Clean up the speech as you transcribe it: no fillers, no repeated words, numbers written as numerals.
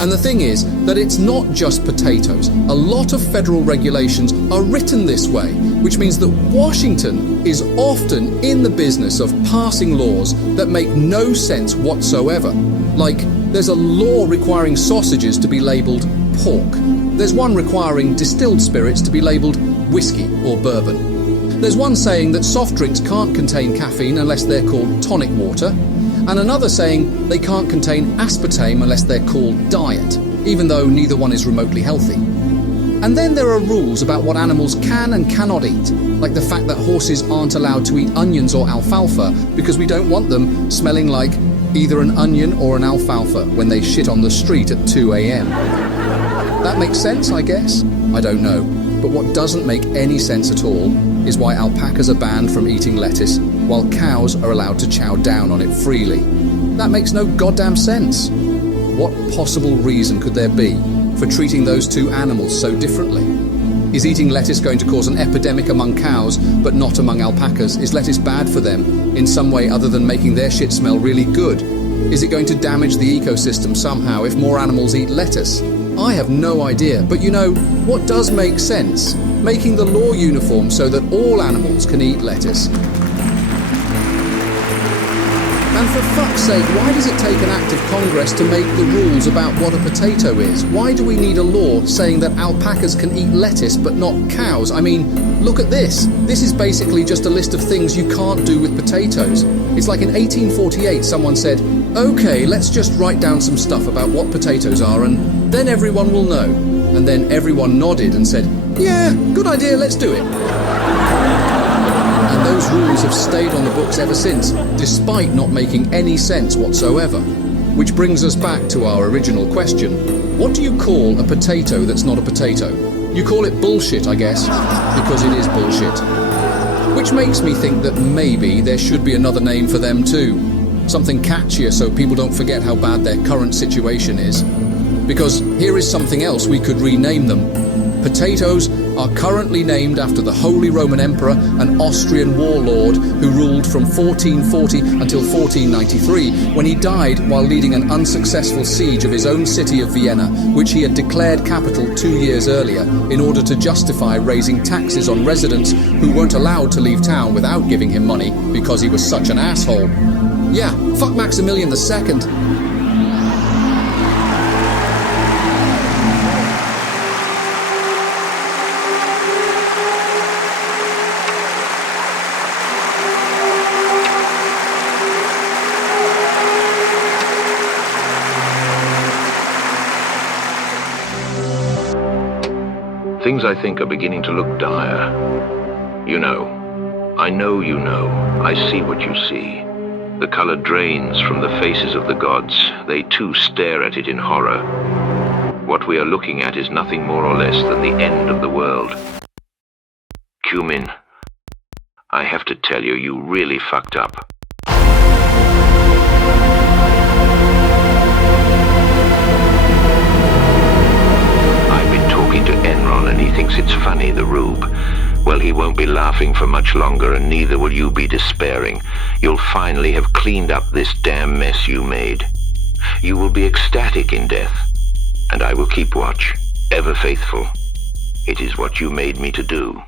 And the thing is that it's not just potatoes. A lot of federal regulations are written this way, which means that Washington is often in the business of passing laws that make no sense whatsoever. Like, there's a law requiring sausages to be labelled pork. There's one requiring distilled spirits to be labelled whiskey or bourbon. There's one saying that soft drinks can't contain caffeine unless they're called tonic water, and another saying they can't contain aspartame unless they're called diet, even though neither one is remotely healthy. And then there are rules about what animals can and cannot eat, like the fact that horses aren't allowed to eat onions or alfalfa because we don't want them smelling like either an onion or an alfalfa when they shit on the street at 2 a.m. That makes sense, I guess? I don't know. But what doesn't make any sense at all is why alpacas are banned from eating lettuce while cows are allowed to chow down on it freely. That makes no goddamn sense. What possible reason could there be for treating those two animals so differently? Is eating lettuce going to cause an epidemic among cows but not among alpacas? Is lettuce bad for them in some way other than making their shit smell really good? Is it going to damage the ecosystem somehow if more animals eat lettuce? I have no idea, but you know, what does make sense? Making the law uniform so that all animals can eat lettuce. And for fuck's sake, why does it take an act of Congress to make the rules about what a potato is? Why do we need a law saying that alpacas can eat lettuce but not cows? I mean, look at this. This is basically just a list of things you can't do with potatoes. It's like in 1848 someone said, okay, let's just write down some stuff about what potatoes are and then everyone will know. And then everyone nodded and said, yeah, good idea, let's do it. And those rules have stayed on the books ever since, despite not making any sense whatsoever. Which brings us back to our original question. What do you call a potato that's not a potato? You call it bullshit, I guess, because it is bullshit. Which makes me think that maybe there should be another name for them too. Something catchier so people don't forget how bad their current situation is. Because here is something else we could rename them. Potatoes are currently named after the Holy Roman Emperor, an Austrian warlord who ruled from 1440 until 1493, when he died while leading an unsuccessful siege of his own city of Vienna, which he had declared capital 2 years earlier, in order to justify raising taxes on residents who weren't allowed to leave town without giving him money because he was such an asshole. Yeah, fuck Maximilian II. Things I think are beginning to look dire. You know, I know you know, I see what you see. The color drains from the faces of the gods. They too stare at it in horror. What we are looking at is nothing more or less than the end of the world. Cumin, I have to tell you, you really fucked up. I've been talking to Enron and he thinks it's funny, the rube. Well, he won't be laughing for much longer, and neither will you be despairing. You'll finally have cleaned up this damn mess you made. You will be ecstatic in death, and I will keep watch, ever faithful. It is what you made me to do.